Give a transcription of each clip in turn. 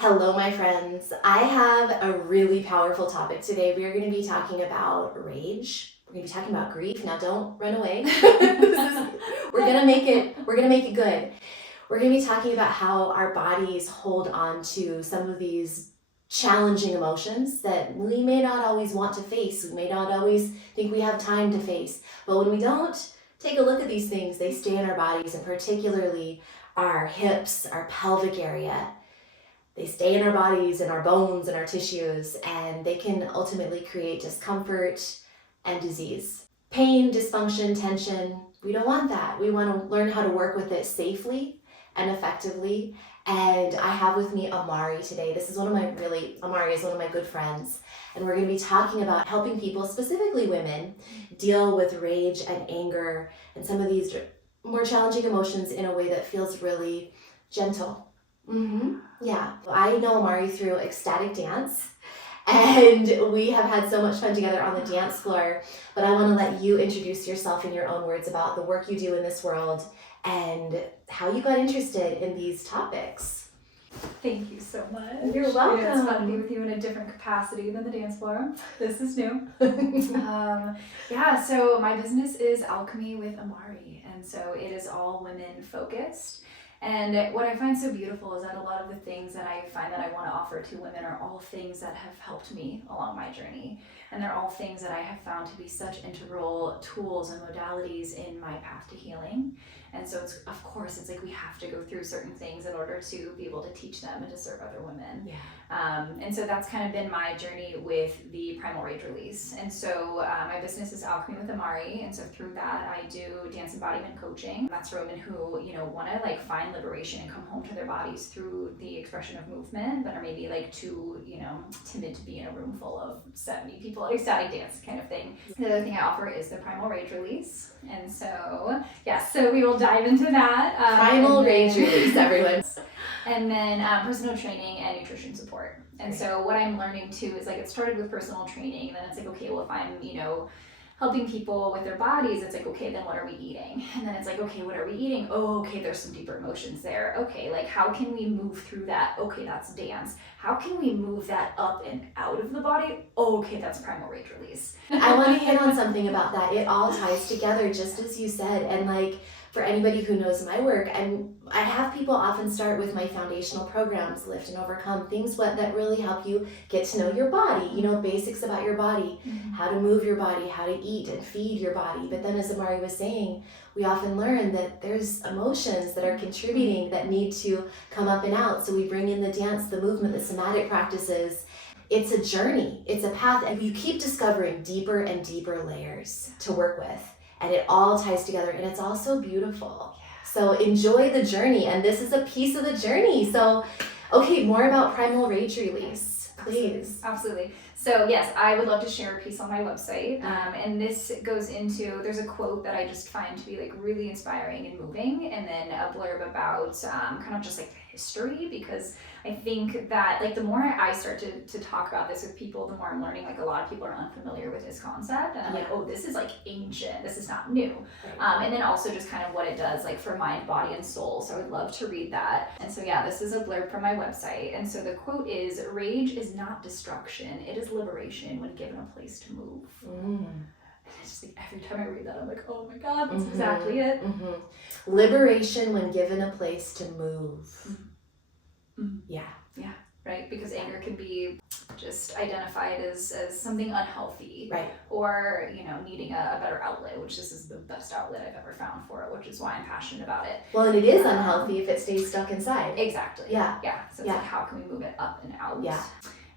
Hello, my friends. I have a really powerful topic today. We are going to be talking about rage. We're going to be talking about grief. Now, don't run away. We're going to make it good. We're going to be talking about how our bodies hold on to some of these challenging emotions that we may not always want to face. We may not always think we have time to face. But when we don't take a look at these things, they stay in our bodies, and particularly our hips, our pelvic area. They stay in our bodies and our bones and our tissues, and they can ultimately create discomfort and disease. Pain, dysfunction, tension, we don't want that. We want to learn how to work with it safely and effectively. And I have with me Amari today. Amari is one of my good friends. And we're going to be talking about helping people, specifically women, deal with rage and anger and some of these more challenging emotions in a way that feels really gentle. Yeah, I know Amari through ecstatic dance, and we have had so much fun together on the dance floor. But I want to let you introduce yourself in your own words about the work you do in this world and how you got interested in these topics. Thank you so much. You're welcome. It's fun to be with you in a different capacity than the dance floor. This is new. So my business is Alchemy with Amari, and so it is all women focused. And what I find so beautiful is that a lot of the things that I find that I want to offer to women are all things that have helped me along my journey. And they're all things that I have found to be such integral tools and modalities in my path to healing. And so it's like we have to go through certain things in order to be able to teach them and to serve other women. Yeah. And so that's kind of been my journey with the Primal Rage Release. And so my business is Alchemy with Amari. And so through that, I do dance embodiment coaching. That's for women who, want to find liberation and come home to their bodies through the expression of movement, but are maybe too, timid to be in a room full of 70 people at ecstatic dance kind of thing. The other thing I offer is the Primal Rage Release. And so, so we will dive into that. Primal Rage Release, everyone. And then personal training and nutrition support. And so what I'm learning too is it started with personal training, and then it's okay, well, if I'm, helping people with their bodies, it's okay, then what are we eating? And then it's okay, what are we eating? Oh, okay, there's some deeper emotions there. Okay, how can we move through that? Okay, that's dance. How can we move that up and out of the body? Oh, okay, that's Primal Rage Release. I want to hit on something about that. It all ties together, just as you said. And for anybody who knows my work, I have people often start with my foundational programs, Lift and Overcome, things that really help you get to know your body, basics about your body, how to move your body, how to eat and feed your body. But then, as Amari was saying, we often learn that there's emotions that are contributing that need to come up and out. So we bring in the dance, the movement, the somatic practices. It's a journey, it's a path, and you keep discovering deeper and deeper layers to work with. And it all ties together, and it's all so beautiful. So enjoy the journey, and this is a piece of the journey. So, okay, more about Primal Rage Release, please. Absolutely. So yes, I would love to share a piece on my website. And this goes into, there's a quote that I just find to be really inspiring and moving, and then a blurb about kind of just the history, because I think that the more I start to talk about this with people, the more I'm learning a lot of people are unfamiliar with this concept, and I'm oh, this is ancient, this is not new. Right. And then also just kind of what it does for mind, body, and soul. So I would love to read that. And so this is a blurb from my website. And so the quote is, "Rage is not destruction, it is liberation when given a place to move." And it's just every time I read that, I'm oh my God, that's exactly it. Liberation when given a place to move. Yeah, right, because anger can be just identified as something unhealthy, right, or needing a better outlet, which this is the best outlet I've ever found for it, which is why I'm passionate about it. Well, and it is unhealthy if it stays stuck inside. Exactly. Yeah. So it's how can we move it up and out? Yeah.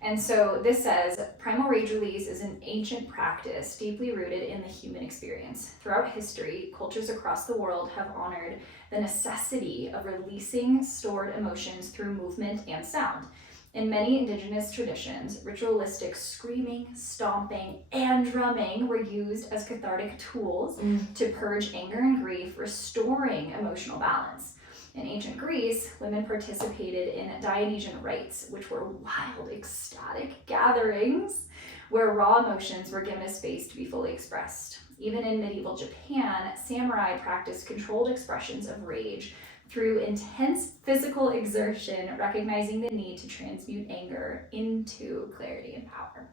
And so this says, Primal Rage Release is an ancient practice deeply rooted in the human experience. Throughout history, cultures across the world have honored the necessity of releasing stored emotions through movement and sound. In many indigenous traditions, ritualistic screaming, stomping, and drumming were used as cathartic tools to purge anger and grief, restoring emotional balance. In ancient Greece, women participated in Dionysian rites, which were wild, ecstatic gatherings where raw emotions were given a space to be fully expressed. Even in medieval Japan, samurai practiced controlled expressions of rage through intense physical exertion, recognizing the need to transmute anger into clarity and power.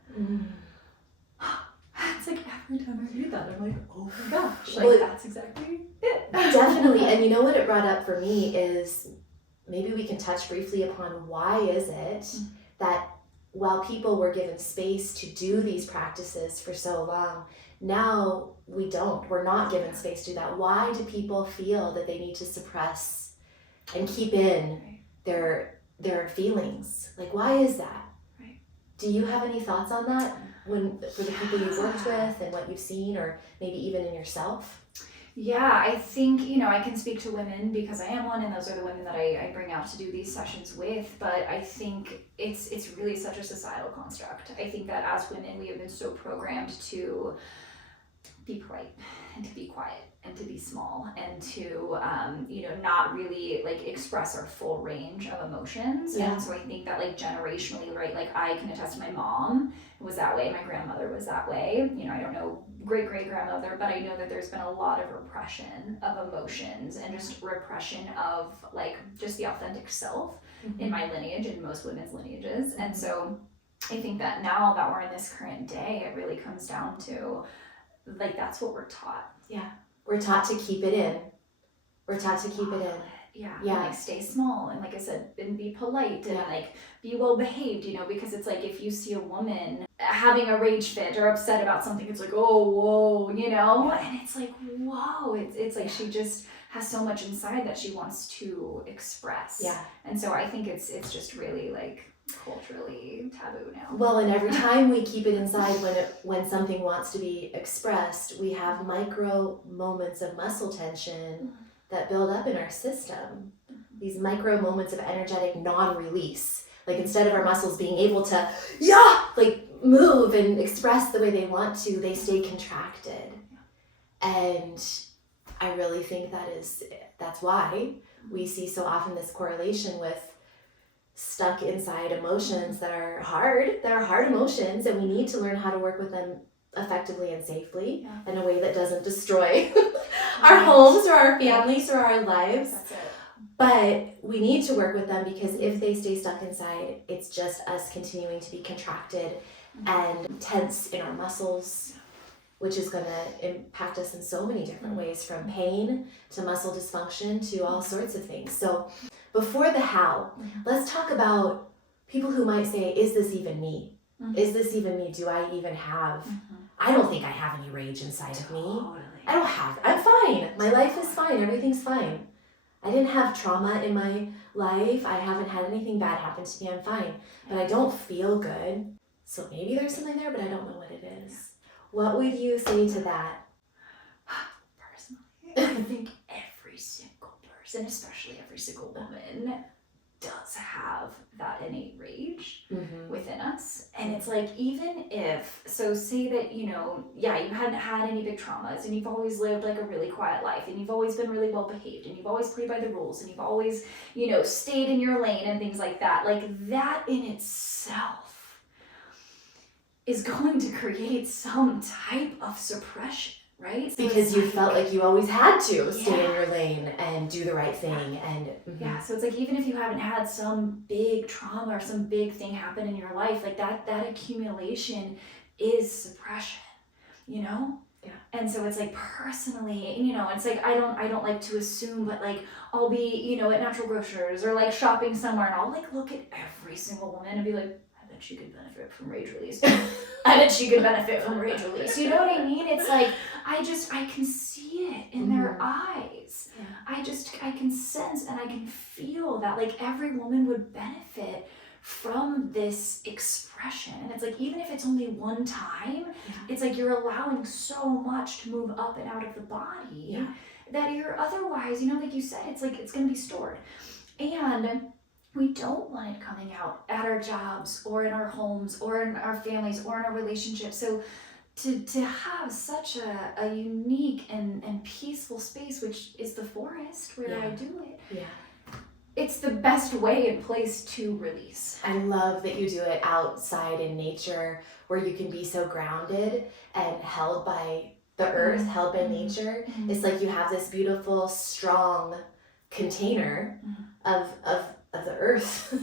It's like every time I read that, I'm like, oh my gosh, like well, that's exactly it. Definitely. And you know what it brought up for me is maybe we can touch briefly upon why is it that while people were given space to do these practices for so long, now we're not given space to do that. Why do people feel that they need to suppress and keep in their feelings? Like, why is that? Right. Do you have any thoughts on that for the people you've worked with and what you've seen, or maybe even in yourself? Yeah, I think, I can speak to women because I am one, and those are the women that I bring out to do these sessions with, but I think it's really such a societal construct. I think that as women, we have been so programmed to be polite and to be quiet and to be small and to, not really like express our full range of emotions. Yeah. And so I think that like generationally, right, like I can attest to my mom was that way, my grandmother was that way, I don't know great-great-grandmother, but I know that there's been a lot of repression of emotions and just repression of like just the authentic self in my lineage and most women's lineages. And so I think that now that we're in this current day, it really comes down to like that's what we're taught. Yeah. We're taught to keep it in. We're taught to keep it in. Yeah. And like stay small and like I said, and be polite and like be well behaved, because it's like if you see a woman having a rage fit or upset about something, it's like, oh, whoa, and it's like, whoa, it's like she just has so much inside that she wants to express. Yeah. And so I think it's just really like culturally taboo now. Well, and every time we keep it inside when something wants to be expressed, we have micro moments of muscle tension that build up in our system. These micro moments of energetic non-release. Like instead of our muscles being able to move and express the way they want to, they stay contracted. And I really think that's why we see so often this correlation with stuck inside emotions that are hard emotions, and we need to learn how to work with them effectively and safely in a way that doesn't destroy our homes or our families or our lives. That's it. But we need to work with them because if they stay stuck inside, it's just us continuing to be contracted and tense in our muscles, which is going to impact us in so many different ways, from pain to muscle dysfunction to all sorts of things. So before the how, let's talk about people who might say, is this even me? Is this even me? Do I even have, I don't think I have any rage inside of me. I don't have, I'm fine. My life is fine. Everything's fine. I didn't have trauma in my life. I haven't had anything bad happen to me. I'm fine. But I don't feel good. So maybe there's something there, but I don't know what it is. What would you say to that? Personally, I think every single person, especially every single woman, does have that innate rage within us. And it's like, even if, so say that, you hadn't had any big traumas and you've always lived like a really quiet life and you've always been really well behaved and you've always played by the rules and you've always, stayed in your lane and things like that, like that in itself is going to create some type of suppression. Right? So because you felt like you always had to stay in your lane and do the right thing. And so it's like, even if you haven't had some big trauma or some big thing happen in your life, like that accumulation is suppression, Yeah. And so it's like, personally, it's like, I don't like to assume, but like I'll be, at natural grocers or like shopping somewhere and I'll like look at every single woman and be like, I bet she could benefit from rage release. I bet she could benefit from rage release. You know what I mean? It's like, I can see it in their eyes. Yeah. I can sense and I can feel that like every woman would benefit from this expression. And it's like, even if it's only one time, it's like you're allowing so much to move up and out of the body that you're otherwise, like you said, it's like, it's going to be stored. And we don't want it coming out at our jobs or in our homes or in our families or in our relationships. So to have such a unique and peaceful space, which is the forest where I do it, it's the best way and place to release. I love that you do it outside in nature where you can be so grounded and held by the earth, held by nature. It's like you have this beautiful, strong container of the earth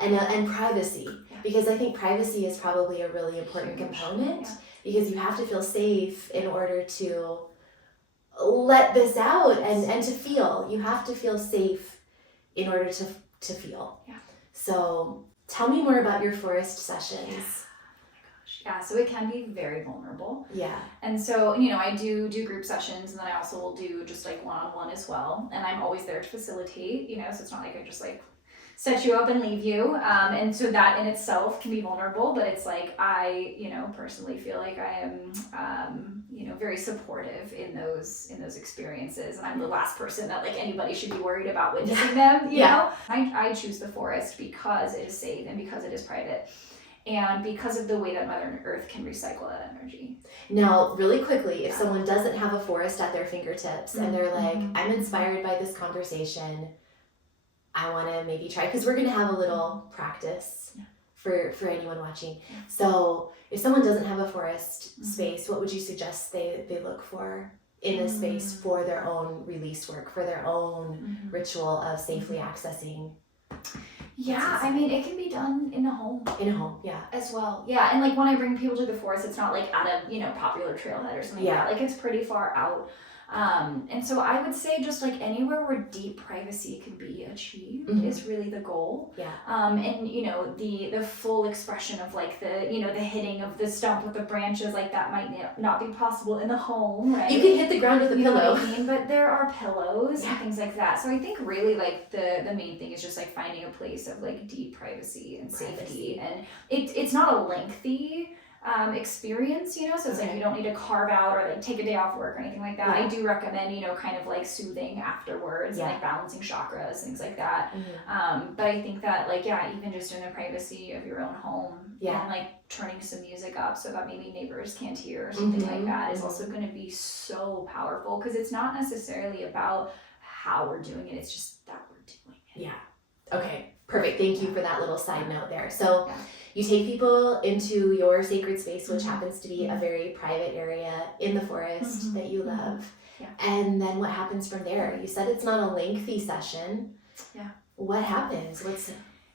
and privacy, because I think privacy is probably a really important component, because you have to feel safe in order to let this out and to feel. You have to feel safe in order to feel. So tell me more about your forest sessions. Yeah, so it can be very vulnerable. Yeah. And so, you know, I do group sessions, and then I also will do just like one-on-one as well. And I'm always there to facilitate, you know, so it's not like I just like set you up and leave you. And so that in itself can be vulnerable, but it's like I, you know, personally feel like I am, you know, very supportive in those experiences. And I'm the last person that like anybody should be worried about witnessing them, you know? I choose the forest because it is safe and because it is private. And because of the way that Mother Earth can recycle that energy. Now, really quickly, if someone doesn't have a forest at their fingertips and they're like, I'm inspired by this conversation, I want to maybe try, because we're going to have a little practice for anyone watching. So if someone doesn't have a forest space, what would you suggest they look for in a space for their own release work, for their own ritual of safely accessing? Yeah, I mean, it can be done in a home. In a home, yeah. As well. Yeah, and like when I bring people to the forest, it's not like at a, you know, popular trailhead or something like that. Like it's pretty far out. And so I would say just like anywhere where deep privacy can be achieved is really the goal. Yeah. And you know, the full expression of like the, you know, the hitting of the stump with the branches, like that might not be possible in the home, right? You can hit the ground with a pillow. Know what I mean? But there are pillows and things like that. So I think really like the main thing is just like finding a place of like deep privacy and safety. And it's not a lengthy experience, you know, so it's like you don't need to carve out or like take a day off work or anything like that. I do recommend, you know, kind of like soothing afterwards, like balancing chakras, things like that. But I think that like, even just in the privacy of your own home and like turning some music up so that maybe neighbors can't hear or something like that is also going to be so powerful, because it's not necessarily about how we're doing it, it's just that we're doing it. Yeah. Okay, perfect. Thank you for that little side note there. So you take people into your sacred space, which happens to be a very private area in the forest that you love. And then what happens from there? You said it's not a lengthy session. What happens?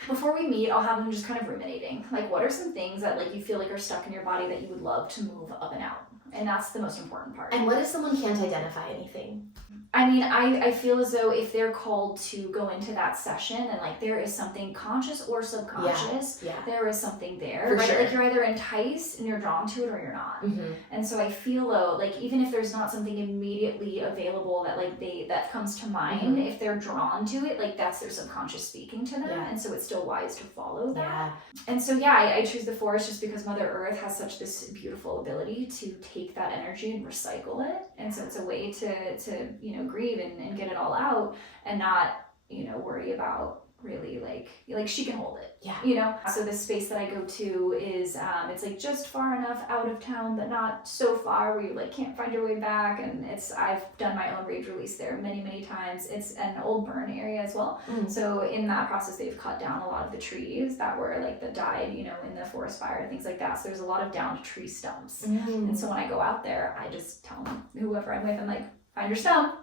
Before we meet, I'll have them just kind of ruminating. Like, what are some things that like you feel like are stuck in your body that you would love to move up and out? And that's the most important part. And what if someone can't identify anything? I mean, I feel as though if they're called to go into that session and like there is something conscious or subconscious, there is something there, For right? sure. Like you're either enticed and you're drawn to it or you're not. And so I feel though, like even if there's not something immediately available that like that comes to mind, if they're drawn to it, like that's their subconscious speaking to them. And so it's still wise to follow that. And so I choose the forest just because Mother Earth has such this beautiful ability to take that energy and recycle it. And so it's a way to you know, grieve and get it all out and not, you know, worry about really like she can hold it, you know. So the space that I go to is it's like just far enough out of town but not so far where you like can't find your way back, and I've done my own rage release there many times. It's an old burn area as well. So in that process they've cut down a lot of the trees that were like that died, you know, in the forest fire and things like that. So there's a lot of downed tree stumps. And so when I go out there, I just tell them, whoever I'm with, I'm like, find your stump.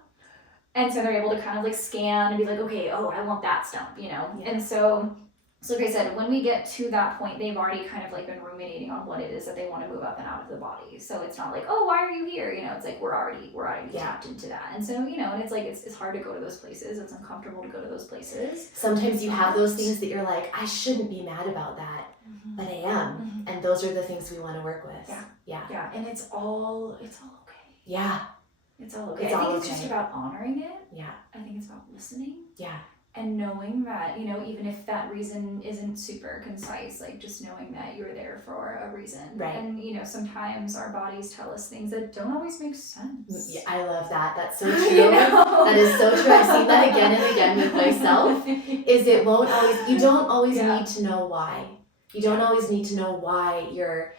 And so they're able to kind of like scan and be like, okay, oh, I want that stump, you know? And so like I said, when we get to that point, they've already kind of like been ruminating on what it is that they want to move up and out of the body. So it's not like, oh, why are you here? You know, it's like we're already tapped into that. And so, you know, and it's like, it's hard to go to those places. It's uncomfortable to go to those places. Sometimes you have those things that you're like, I shouldn't be mad about that, but I am. And those are the things we want to work with. Yeah. And it's all okay. Yeah. It's all okay. I think it's just about honoring it. Yeah. I think it's about listening. Yeah. And knowing that, you know, even if that reason isn't super concise, like just knowing that you're there for a reason. Right. And, you know, sometimes our bodies tell us things that don't always make sense. Yeah, I love that. That's so true. You know? That is so true. I've seen that again and again with myself. You don't always need to know why. You don't always need to know why you're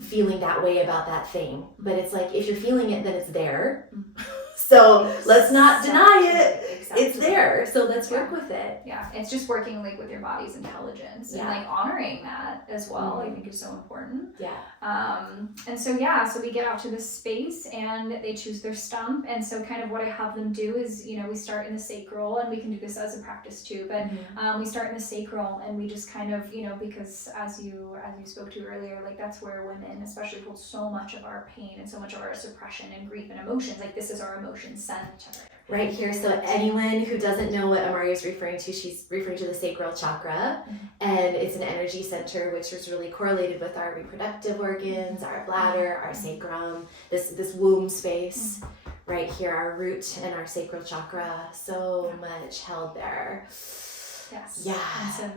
feeling that way about that thing. But it's like, if you're feeling it, then it's there. So let's not deny it. acceptable. It's there, so let's work with it. Yeah, it's just working like with your body's intelligence and Yeah. like honoring that as well. I think is so important. Yeah. And so so we get out to this space and they choose their stump. And so kind of what I have them do is, we start in the sacral, and we can do this as a practice too, but we start in the sacral and we just kind of, because as you spoke to earlier, like that's where women especially hold so much of our pain and so much of our suppression and grief and emotions. Like this is our emotion center. Right here. So anyone who doesn't know what Amari is referring to, she's referring to the sacral chakra, and it's an energy center which is really correlated with our reproductive organs, our bladder, our sacrum, this womb space. Right here, our root and our sacral chakra. So much held there. Yes. Yeah. And so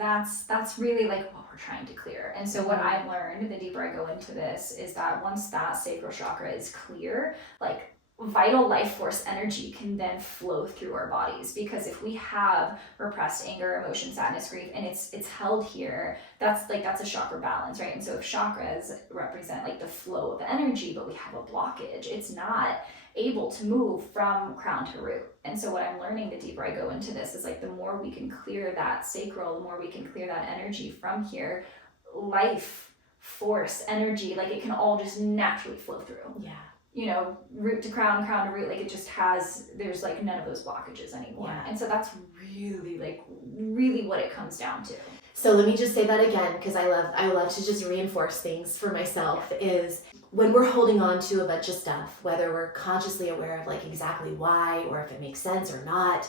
that's really like what we're trying to clear. And so what I've learned, the deeper I go into this, is that once that sacral chakra is clear, like vital life force energy can then flow through our bodies. Because if we have repressed anger, emotion, sadness, grief, and it's held here, that's a chakra balance, right? And so if chakras represent like the flow of energy, but we have a blockage, it's not able to move from crown to root. And so what I'm learning the deeper I go into this is like the more we can clear that sacral, the more we can clear that energy from here, life force energy, like it can all just naturally flow through. Yeah. Root to crown, crown to root, like it just there's like none of those blockages anymore. Yeah. And so that's really what it comes down to. So let me just say that again, because I love to just reinforce things for myself, is when we're holding on to a bunch of stuff, whether we're consciously aware of like exactly why or if it makes sense or not,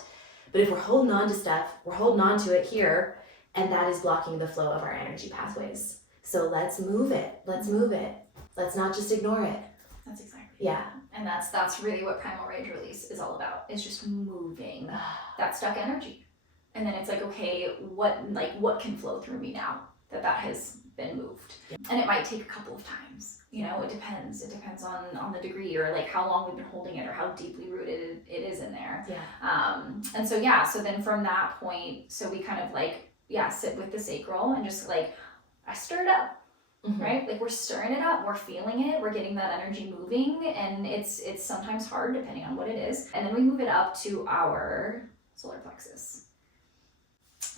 but if we're holding on to stuff, we're holding on to it here, and that is blocking the flow of our energy pathways. So let's move it. Let's not just ignore it. That's exactly. Yeah. And that's really what Primal Rage Release is all about. It's just moving that stuck energy. And then it's like, okay, what can flow through me now that has been moved? Yeah. And it might take a couple of times. It depends. It depends on the degree or like how long we've been holding it or how deeply rooted it is in there. Yeah. And so so then from that point, so we kind of sit with the sacral and just like I stir it up. Right? Like we're stirring it up, we're feeling it, we're getting that energy moving, and it's sometimes hard depending on what it is. And then we move it up to our solar plexus.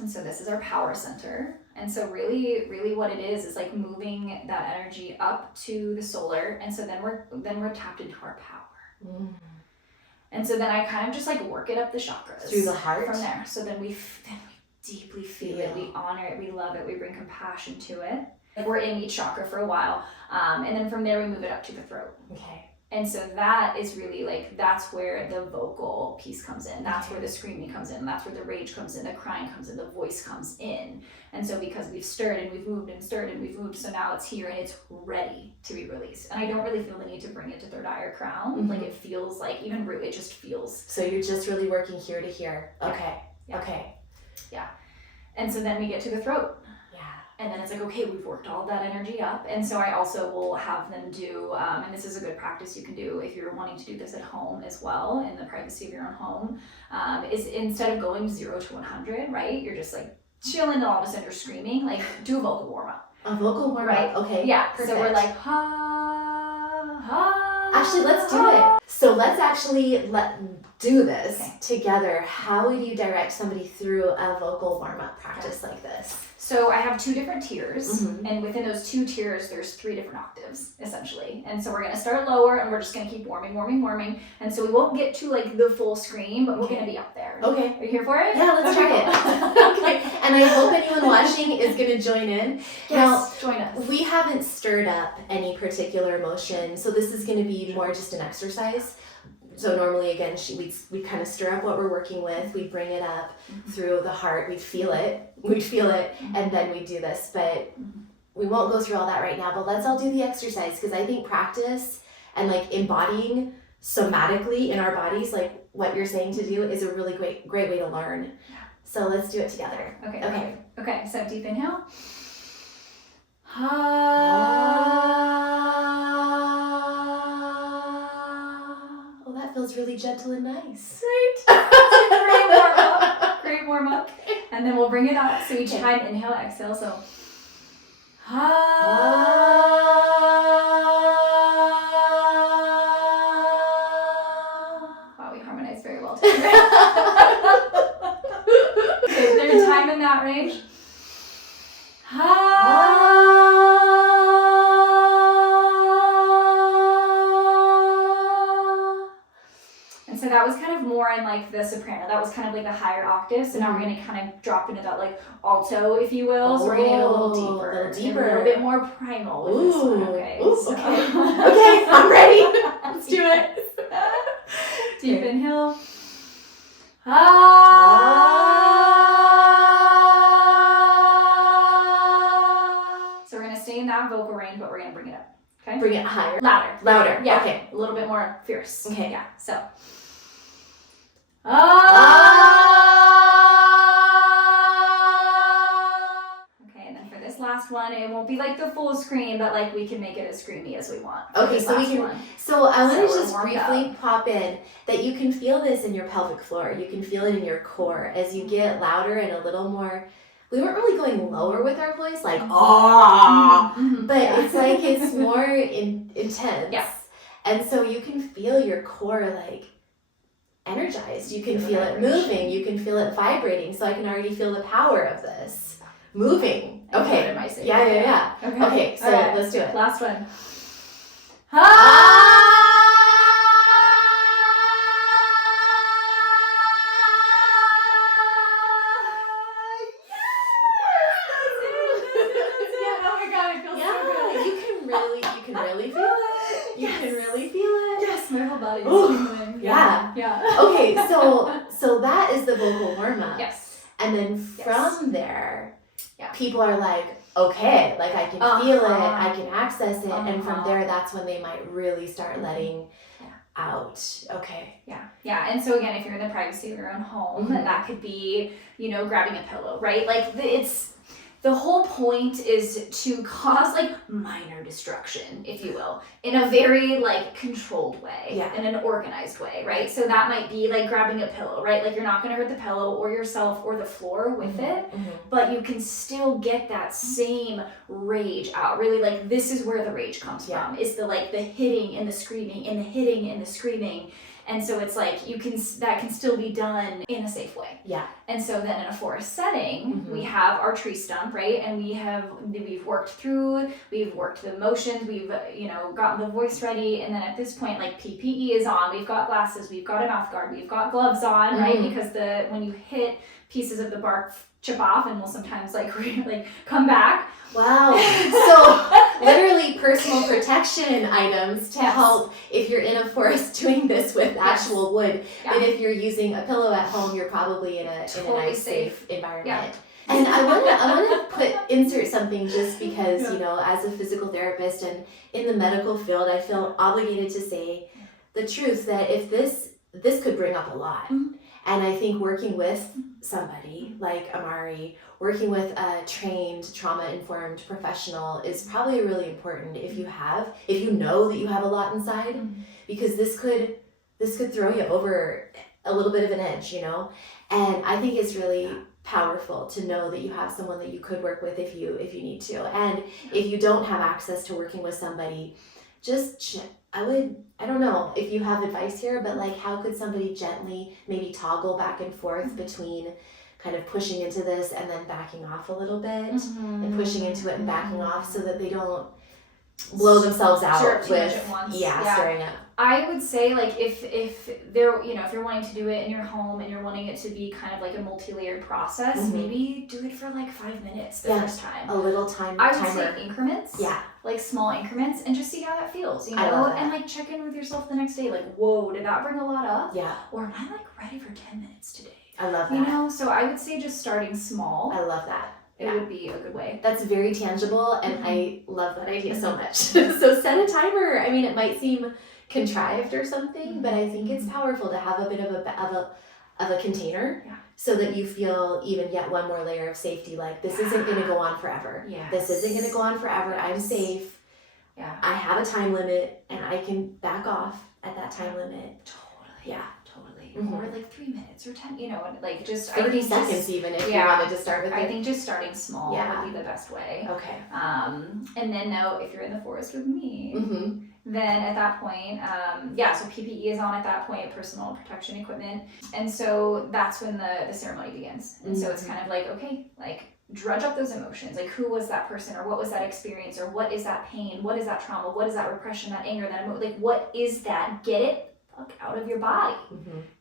And so this is our power center. And so really what it is like moving that energy up to the solar. And so then we're tapped into our power. And so then I kind of just like work it up the chakras. Through the heart? From there. So then we deeply feel it, we honor it, we love it, we bring compassion to it. We're in each chakra for a while, and then from there we move it up to the throat. Okay. And so that is really like, that's where the vocal piece comes in. That's where the screaming comes in. That's where the rage comes in, the crying comes in, the voice comes in. And so because we've stirred and we've moved and stirred and we've moved, so now it's here and it's ready to be released. And I don't really feel the need to bring it to third eye or crown. Like it feels like, even root, it just feels. So you're just really working here to here. Okay. Yeah. Okay. Yeah. And so then we get to the throat. Yeah. And then it's like, okay, we've worked all that energy up. And so I also will have them do, and this is a good practice you can do if you're wanting to do this at home as well, in the privacy of your own home, is instead of going 0 to 100, right? You're just like chilling and all of a sudden you're screaming, like do a vocal warm up. A vocal warm up, right? Okay. Yeah, perfect. So we're like, ha, ha. Actually, let's do it. So let's actually do this together. How would you direct somebody through a vocal warm up practice like this? So I have 2 different tiers, and within those 2 tiers, there's 3 different octaves, essentially. And so we're going to start lower, and we're just going to keep warming. And so we won't get to like the full scream, but we're going to be up there. Okay. Are you here for it? Yeah, let's try it. Okay. And I hope anyone watching is going to join in. Yes, now, join us. We haven't stirred up any particular emotion, so this is going to be more just an exercise. So normally, again, we kind of stir up what we're working with. We bring it up through the heart. We'd feel it, and then we do this. But we won't go through all that right now. But let's all do the exercise, because I think practice and like embodying somatically in our bodies, like what you're saying to do, is a really great way to learn. So let's do it together. Okay. So deep inhale. Oh, that feels really gentle and nice. Right? Great warm up. And then we'll bring it up. So each time, inhale, exhale. So, wow, we harmonize very well together. that range. And so that was kind of more in like the soprano. That was kind of like the higher octave. So now we're going to kind of drop into that like alto, if you will. So we're going to get a little deeper. A little bit more primal with this one. Okay. So. Okay, I'm ready. Let's do it. Deep inhale. So we're going to stay in that vocal range, but we're going to bring it up. Okay? Bring it higher. Louder. Yeah. Okay. A little bit more fierce. Okay. Yeah. So. Okay, and then for this last one, it won't be like the full scream, but like we can make it as screamy as we want. Okay, so we can. So I want to just warmed briefly pop in that you can feel this in your pelvic floor. You can feel it in your core as you get louder and a little more. We weren't really going lower with our voice, like but it's like it's more intense. Yeah. And so you can feel your core like energized. You can feel it moving. You can feel it vibrating. So I can already feel the power of this moving. Okay. Yeah. Okay. So let's do it. Last one. My whole body is tingling. Yeah. Okay, so that is the vocal warm-up. Yes. And then from there, people are like, okay, like I can feel it, I can access it, and from there, that's when they might really start letting out. Okay. Yeah. And so again, if you're in the privacy of your own home, that could be, grabbing a pillow, right? Like the whole point is to cause like minor destruction, if you will, in a very like controlled way, in an organized way, right? So that might be like grabbing a pillow, right? Like you're not going to hurt the pillow or yourself or the floor with it, but you can still get that same rage out. Really, like this is where the rage comes from. It's the hitting and the screaming and the hitting and the screaming. And so it's like that can still be done in a safe way. Yeah. And so then in a forest setting, we have our tree stump, right? And we've worked the motions, we've gotten the voice ready, and then at this point like PPE is on, we've got glasses, we've got a mouth guard, we've got gloves on, right? Because when you hit pieces of the bark chip off and will sometimes like come back. Wow. So literally personal protection items to help if you're in a forest doing this with actual wood. But if you're using a pillow at home, you're probably in a nice safe environment. Yeah. And I want to insert something just because, as a physical therapist and in the medical field, I feel obligated to say the truth that if this could bring up a lot. And I think working with somebody like Amari, working with a trained, trauma-informed professional is probably really important if you know that you have a lot inside, because this could throw you over a little bit of an edge, And I think it's really powerful to know that you have someone that you could work with if you need to. And if you don't have access to working with somebody, I don't know if you have advice here, but like how could somebody gently maybe toggle back and forth between kind of pushing into this and then backing off a little bit and pushing into it and backing off so that they don't blow themselves out with stirring up. I would say like if they're if you're wanting to do it in your home and you're wanting it to be kind of like a multi-layered process, maybe do it for like 5 minutes the first time. A little time. I would say increments. Yeah. Like small increments, and just see how that feels, I love that. And like check in with yourself the next day, like, whoa, did that bring a lot up? Yeah. Or am I like ready for 10 minutes today? I love that. So I would say just starting small. I love that. It would be a good way. That's very tangible, and I love that idea so much. So set a timer. I mean, it might seem contrived or something, but I think it's powerful to have a bit of a container, so that you feel even yet one more layer of safety. Like this isn't going to go on forever. This isn't going to go on forever. I'm safe. Yeah. I have a time limit, and I can back off at that time limit. Totally. Yeah. Totally. Mm-hmm. Or like 3 minutes or 10, like just 30 seconds even if you wanted to start with it. I think just starting small would be the best way. Okay. And then now if you're in the forest with me, then at that point, so PPE is on at that point, personal protection equipment. And so that's when the ceremony begins. And so it's kind of like, okay, like drudge up those emotions. Like, who was that person, or what was that experience, or what is that pain? What is that trauma? What is that repression, that anger, like, what is that? Get it out of your body.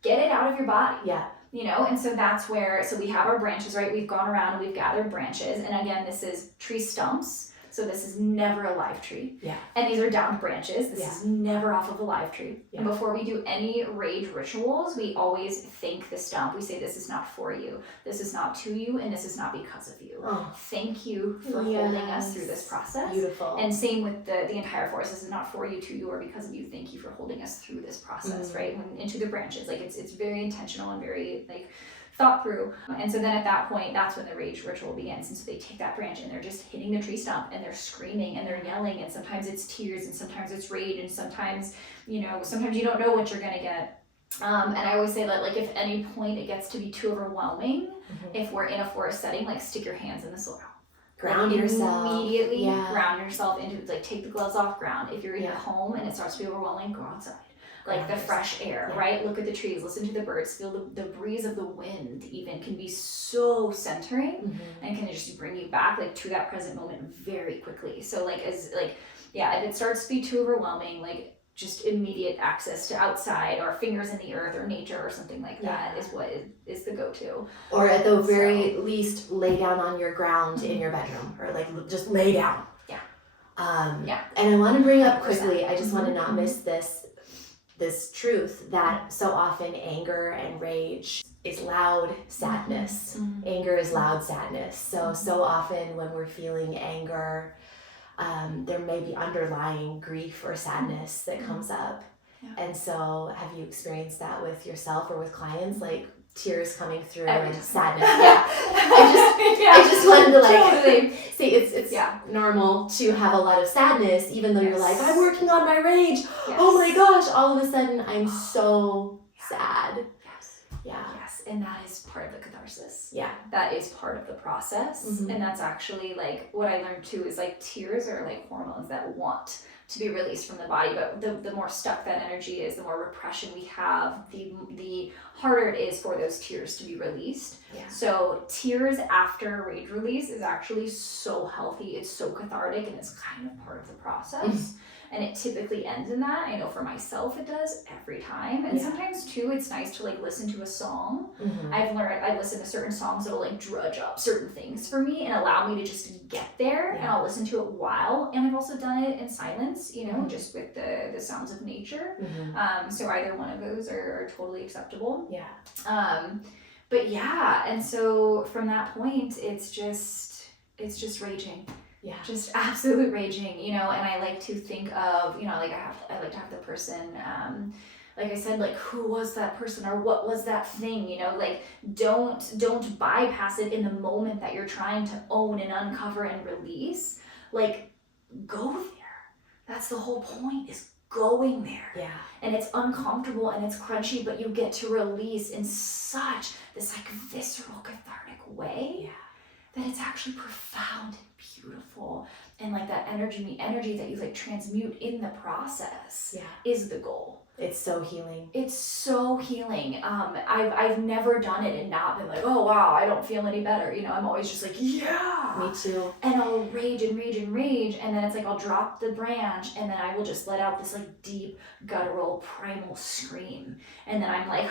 Get it out of your body. Yeah. You know, and so that's where, so we have our branches, right? We've gone around and we've gathered branches. And again, this is tree stumps. So this is never a live tree. Yeah. And these are downed branches. This is never off of a live tree. Yeah. And before we do any rage rituals, we always thank the stump. We say, this is not for you. This is not to you. And this is not because of you. Oh. Thank you for holding us through this process. Beautiful. And same with the entire forest. This is not for you, to you, or because of you. Thank you for holding us through this process, right? When into the branches. Like, it's very intentional and very, like, thought through. And so then at that point, that's when the rage ritual begins. And so they take that branch and they're just hitting the tree stump and they're screaming and they're yelling, and sometimes it's tears and sometimes it's rage, and sometimes you don't know what you're gonna get. And I always say that, like, if at any point it gets to be too overwhelming, if we're in a forest setting, like, stick your hands in the soil. Ground yourself. Immediately ground yourself into, like, take the gloves off, ground. If you're in your home and it starts to be overwhelming, go outside. Like the fresh air, right? Look at the trees, listen to the birds, feel the breeze of the wind even can be so centering and can just bring you back, like, to that present moment very quickly. So like, if it starts to be too overwhelming, like, just immediate access to outside or fingers in the earth or nature or something like that is what is the go-to. Or at the very least, lay down on your ground in your bedroom, or like just lay down. Yeah. And I want to bring up quickly, I just want to not miss this truth that so often anger and rage is loud sadness. Anger is loud sadness. So often when we're feeling anger, there may be underlying grief or sadness that comes up. And so have you experienced that with yourself or with clients, like tears coming through and sadness? I just wanted to say it's normal to have a lot of sadness, even though you're like, I'm working on my rage. Oh my gosh, all of a sudden I'm so sad. Yes, and that is part of the catharsis. Yeah. That is part of the process. And that's actually, like, what I learned too is, like, tears are like hormones that want to be released from the body, but the more stuck that energy is, the more repression we have, the harder it is for those tears to be released. So tears after rage release is actually so healthy, it's so cathartic, and it's kind of part of the process. And it typically ends in that. I know for myself it does every time. And sometimes too, it's nice to, like, listen to a song. I've listened to certain songs that'll, like, drudge up certain things for me and allow me to just get there, and I'll listen to it while. And I've also done it in silence, just with the sounds of nature. So either one of those are totally acceptable. But and so from that point, it's just raging. Just absolute raging, and I like to think of, like, I like to have the person, like I said, like, who was that person or what was that thing, like, don't bypass it in the moment that you're trying to own and uncover and release. Like, go there. That's the whole point, is going there. And it's uncomfortable and it's crunchy, but you get to release in such this, like, visceral, cathartic way that it's actually profound and beautiful. And, like, that energy that you, like, transmute in the process is the goal. It's so healing. It's so healing. I've never done it and not been like, oh wow, I don't feel any better. I'm always just like, yeah. Me too. And I'll rage and rage and rage, and then it's like I'll drop the branch, and then I will just let out this, like, deep, guttural, primal scream, and then I'm like,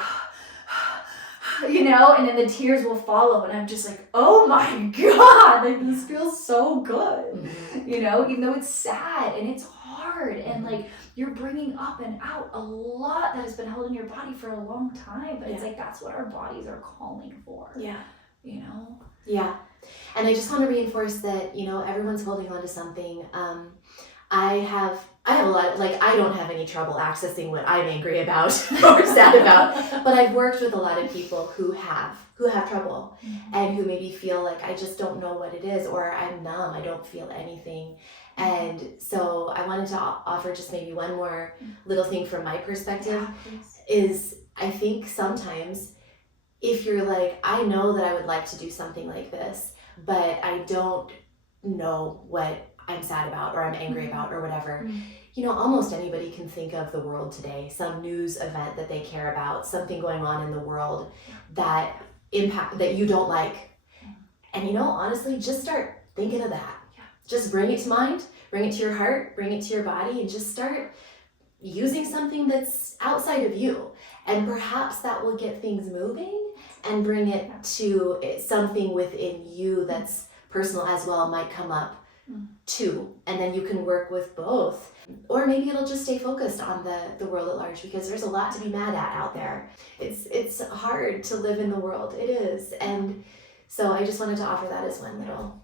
and then the tears will follow, and I'm just like, oh my god, like, this feels so good, even though it's sad and it's hard, and, like, you're bringing up and out a lot that has been held in your body for a long time, but it's like, that's what our bodies are calling for. And I just want to reinforce that, everyone's holding on to something. I have a lot, like, I don't have any trouble accessing what I'm angry about or sad about, but I've worked with a lot of people who have trouble and who maybe feel like, I just don't know what it is, or I'm numb, I don't feel anything. And so I wanted to offer just maybe one more little thing from my perspective, is I think sometimes if you're like, I know that I would like to do something like this, but I don't know what I'm sad about or I'm angry about or whatever. You know, almost anybody can think of the world today, some news event that they care about, something going on in the world that you don't like. And you know, honestly, just start thinking of that. Just bring it to mind, bring it to your heart, bring it to your body, and just start using something that's outside of you. And perhaps that will get things moving and bring it to something within you that's personal as well, might come up too. And then you can work with both. Or maybe it'll just stay focused on the world at large, because there's a lot to be mad at out there. It's hard to live in the world. It is. And so I just wanted to offer that as one little.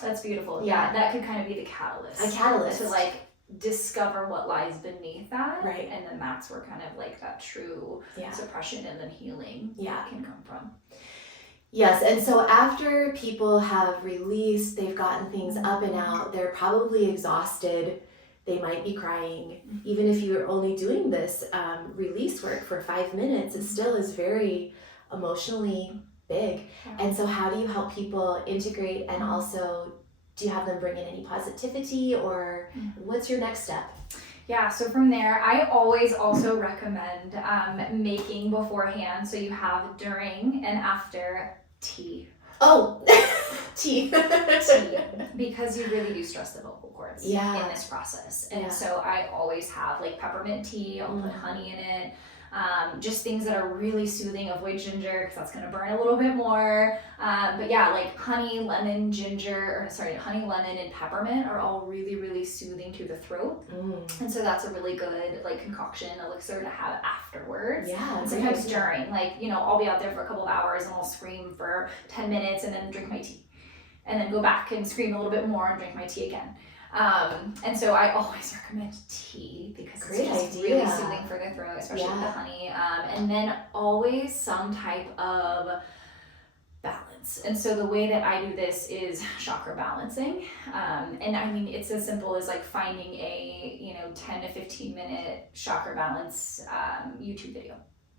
That's beautiful. Yeah, that could kind of be the catalyst. A catalyst. To like discover what lies beneath that. Right. And then that's where kind of like that true suppression and then healing can come from. Yes, and so after people have released, they've gotten things up and out, they're probably exhausted, they might be crying. Even if you're only doing this release work for 5 minutes, it still is very emotionally big. And so how do you help people integrate, and also do you have them bring in any positivity, or what's your next step? Yeah, so from there, I always also recommend making beforehand, so you have during and after tea. Oh, tea. Tea, because you really do stress the vocal cords in this process. And so I always have like peppermint tea, I'll put honey in it. Just things that are really soothing. Avoid ginger because that's going to burn a little bit more. But yeah, like honey, lemon, honey, lemon, and peppermint are all really, really soothing to the throat. And so that's a really good like concoction, elixir to have afterwards. Yeah. And sometimes during, like, you know, I'll be out there for a couple of hours and I'll scream for 10 minutes and then drink my tea. And then go back and scream a little bit more and drink my tea again. And so I always recommend tea because it's just really soothing for the throat, especially with the honey. And then always some type of balance. And so the way that I do this is chakra balancing. And I mean, it's as simple as like finding a, 10 to 15 minute chakra balance YouTube video.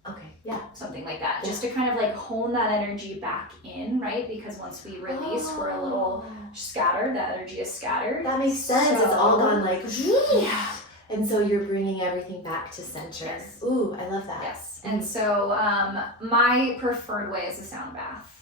Okay, yeah. Something like that, just to kind of like hone that energy back in, right? Because once we release, we're a little scattered, that energy is scattered. That makes sense. So, it's all gone like, and so you're bringing everything back to center. Yes. Ooh, I love that. Yes. And so my preferred way is a sound bath.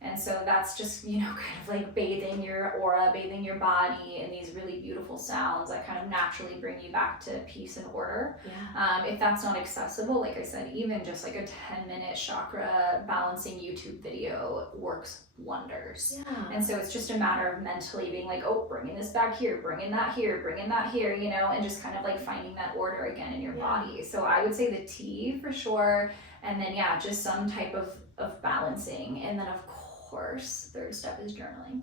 And so that's just, kind of like bathing your aura, bathing your body in these really beautiful sounds that kind of naturally bring you back to peace and order. Yeah. If that's not accessible, like I said, even just like a 10-minute chakra balancing YouTube video works wonders. Yeah. And so it's just a matter of mentally being like, oh, bringing this back here, bringing that here, and just kind of like finding that order again in your body. So I would say the tea for sure. And then, just some type of balancing. And then, of course, third step is journaling.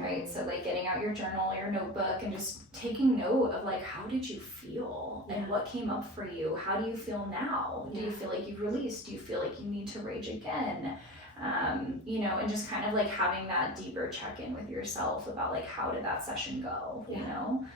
Right? So, like, getting out your journal, your notebook, and just taking note of, like, how did you feel? And what came up for you? How do you feel now? Do you feel like you've released? Do you feel like you need to rage again? And just kind of, like, having that deeper check-in with yourself about, like, how did that session go, you know?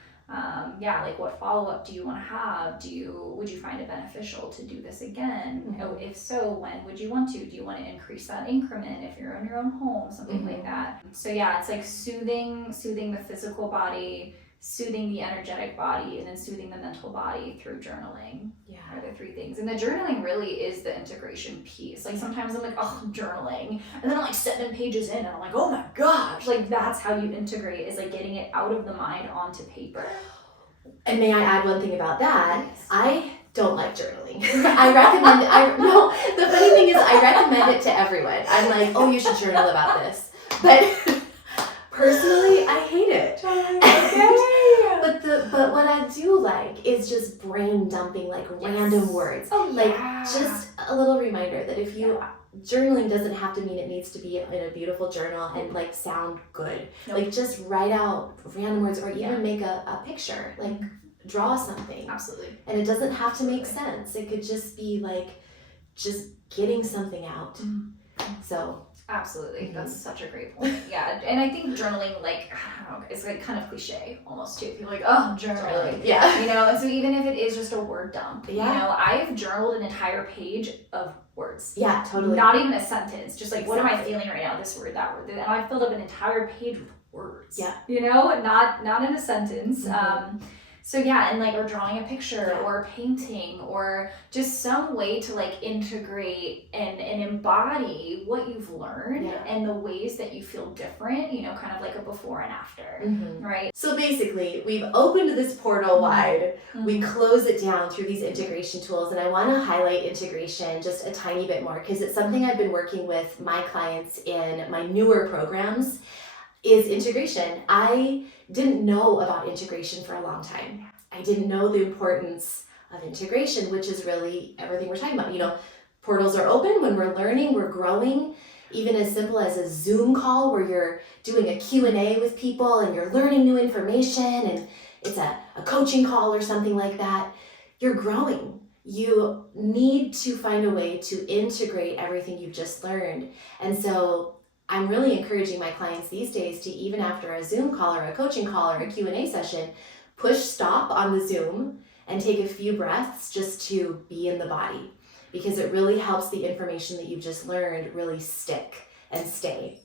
Like what follow-up do you want to have? Would you find it beneficial to do this again? If so, when would you want to? Do you want to increase that increment if you're in your own home, something like that? So it's like soothing the physical body, soothing the energetic body, and then soothing the mental body through journaling. Are the three things. And the journaling really is the integration piece. Like sometimes I'm like, oh, journaling. And then I'm like 7 pages in and I'm like, oh my gosh. Like that's how you integrate, is like getting it out of the mind onto paper. And may I add one thing about that? Yes. I don't like journaling. I recommend it. The funny thing is I recommend it to everyone. I'm like, oh, you should journal about this. But personally, I hate it. But what I do like is just brain dumping, like random words. Just a little reminder that if you journaling doesn't have to mean it needs to be in a beautiful journal and like sound good. Like just write out random words, or even make a picture, like draw something. Absolutely. And it doesn't have to make sense. It could just be like just getting something out. So absolutely. That's such a great point. Yeah. And I think journaling, like, I don't know, it's like kind of cliche almost too. People are like, oh, journaling. Yeah. And so even if it is just a word dump, I've journaled an entire page of words. Yeah, totally. Not even a sentence. Just like, what am I feeling right now? This word, that word. And I filled up an entire page with words. Yeah. Not in a sentence. Mm-hmm. So yeah, and like, or drawing a picture, Yeah. or painting, or just some way to like integrate and embody what you've learned, Yeah. and the ways that you feel different, kind of like a before and after, Mm-hmm. right? So basically, we've opened this portal wide. Mm-hmm. We close it down through these integration tools, and I want to highlight integration just a tiny bit more because it's something I've been working with my clients in my newer programs. Is integration. I didn't know about integration for a long time. I didn't know the importance of integration, which is really everything we're talking about. Portals are open when we're learning, we're growing. Even as simple as a Zoom call where you're doing a Q&A with people and you're learning new information, and it's a coaching call or something like that. You're growing. You need to find a way to integrate everything you've just learned. And so I'm really encouraging my clients these days to, even after a Zoom call or a coaching call or a Q&A session, push stop on the Zoom and take a few breaths just to be in the body, because it really helps the information that you've just learned really stick and stay.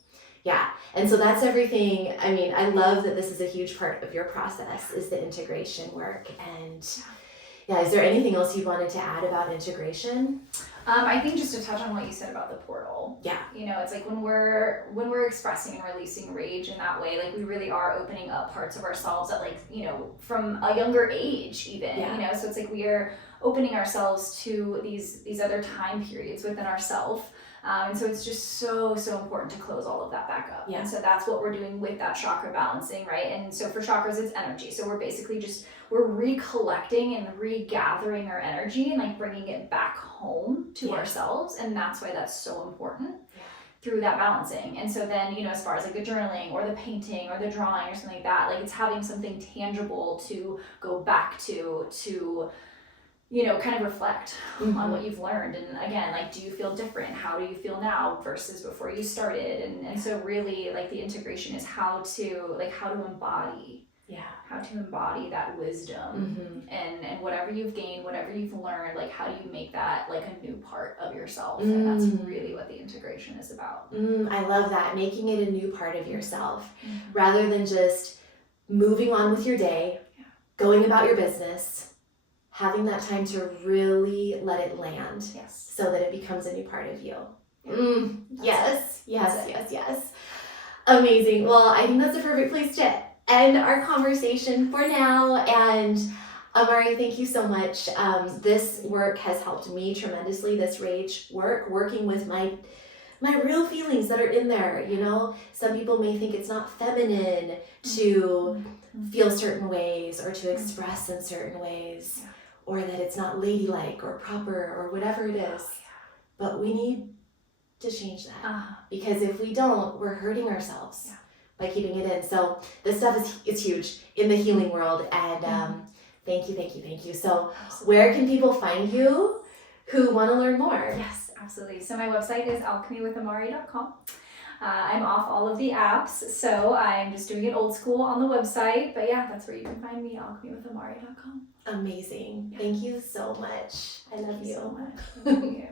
Yeah, and so that's everything. I mean, I love that this is a huge part of your process, is the integration work. And yeah, is there anything else you wanted to add about integration? I think just to touch on what you said about the portal. Yeah. It's like when we're expressing and releasing rage in that way, like we really are opening up parts of ourselves that, like, from a younger age even, Yeah. So it's like we are opening ourselves to these other time periods within ourselves. And so it's just so important to close all of that back up. Yeah. And so that's what we're doing with that chakra balancing, right? And so for chakras, it's energy. So we're basically we're recollecting and regathering our energy and like bringing it back home to ourselves. And that's why that's so important through that balancing. And so then, as far as like the journaling or the painting or the drawing or something like that, like it's having something tangible to go back to kind of reflect on what you've learned. And again, like, do you feel different? How do you feel now versus before you started? And so really, like, the integration is how to embody that wisdom and whatever you've gained, whatever you've learned, like, how do you make that like a new part of yourself? And that's really what the integration is about. I love that, making it a new part of yourself rather than just moving on with your day, going about your business, having that time to really let it land so that it becomes a new part of you. Yes. Amazing. Well, I think that's a perfect place to end our conversation for now. And Amari, thank you so much. This work has helped me tremendously, this rage work, working with my real feelings that are in there. Some people may think it's not feminine to feel certain ways or to express in certain ways. Or that it's not ladylike or proper or whatever it is. But we need to change that. Because if we don't, we're hurting ourselves by keeping it in. So this stuff is huge in the healing world. And thank you. So where can people find you who want to learn more? Yes, absolutely. So my website is alchemywithamari.com. I'm off all of the apps, so I'm just doing it old school on the website. But yeah, that's where you can find me, alchemywithamari.com. Amazing. Thank you so much. I love you. So much. Thank you.